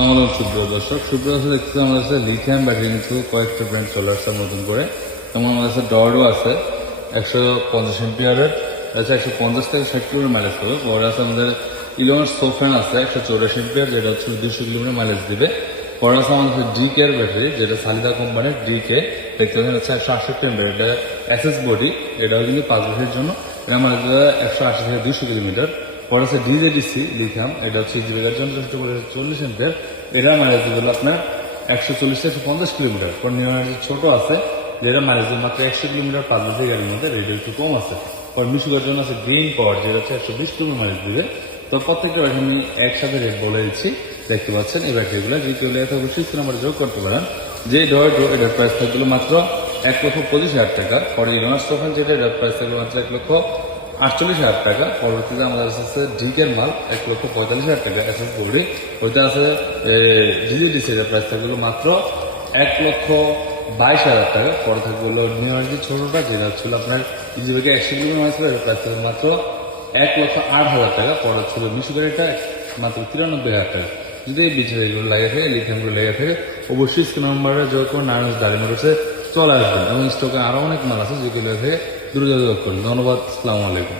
আমাদের সুপ্রিয় দর্শক, সুপ্রিয় দর্শক দেখতেছি আমাদের কাছে লিথিয়াম ব্যাটারি কিন্তু কয়েকটা ব্র্যান্ড চলে আসছে নতুন করে। যেমন আমাদের কাছে ডরও আছে 150 এম্পিয়ারের, আছে 150 থেকে 60 কিলোমিটার মাইলেজ পাবে। পরে আছে আমাদের ইলেভেন সোফ্যান আছে 184 এম্পিয়ার, যেটা হচ্ছে 200 কিলোমিটার মাইলেজ দিবে। পরে আছে আমাদের ডিকে এর ব্যাটারি, যেটা সালিদা কোম্পানির ডিকে, দেখতে পাচ্ছেন হচ্ছে 168 এম্পিয়ার। এটা এসএস বডি, এটাও কিন্তু 5 বছরের জন্য, এটা মাইলেজ দেবে 180 থেকে 200 কিলোমিটার। পরে আছে ডিজেডিসি লিথিয়াম, এটা হচ্ছে জিবিকার জন্য 40 এম্পিয়ার, এটা মাইলেজ দিবে আপনার 140 থেকে 150 কিলোমিটার। পর নিউ এনার্জি ছোট আছে, যেটা মাইলেজ দেবে মাত্র 100 কিলোমিটার 5 বছরের গাড়ির মধ্যে, রেডিও একটু কম আছে। পর মিশুকার জন্য আছে গ্রিন পাওয়ার, যেটা হচ্ছে 120 কিলোমিটার মাইলেজ দিবে। তো প্রত্যেকটা ব্যাটারি আমি একসাথে রেট বলে দিচ্ছি, দেখতে পাচ্ছেন এই ব্যাটারিগুলো। দ্বিতীয় এত অবশ্যই নাম্বার যোগ করতে পারেন। যে ডর এটার প্রাইস থাকলো মাত্র 1,25,000 টাকা। পরে ইনোয়াস সোফান, যেটা এটার প্রাইস থাকলো মাত্র 1,48,000 টাকা। পরবর্তীতে আমাদের আছে ডিকের মাল 1,45,000 টাকা এসএস বডি, ওইটা আছে ডিজিডিসি, এটার প্রাইস থাকলো মাত্র 1,22,000 টাকা। পরে থাকবে হলো নিউ এনার্জি ছোটটা, যেটা হচ্ছিল আপনার ইজিবিকে 100 কিলোমিটার মাইলেজ ছিল, এটার প্রাইস থাকবে মাত্র 1,08,000 টাকা। পরে ছিল মিশু গাড়িটা মাত্র 93,000 টাকা। যদি এই বিষয়গুলো লেগে থাকে, লিথিয়ামগুলো লেগে থাকে, অবশ্যই স্ক্রিন নাম্বারে যোগ করে নারায়ণ গাড়ি মোটরসে চলে আসবেন। এবং স্টকে আরো অনেক মাল আছে যেগুলো থেকে দ্রুত যোগ করুন। ধন্যবাদ, আসসালামু আলাইকুম।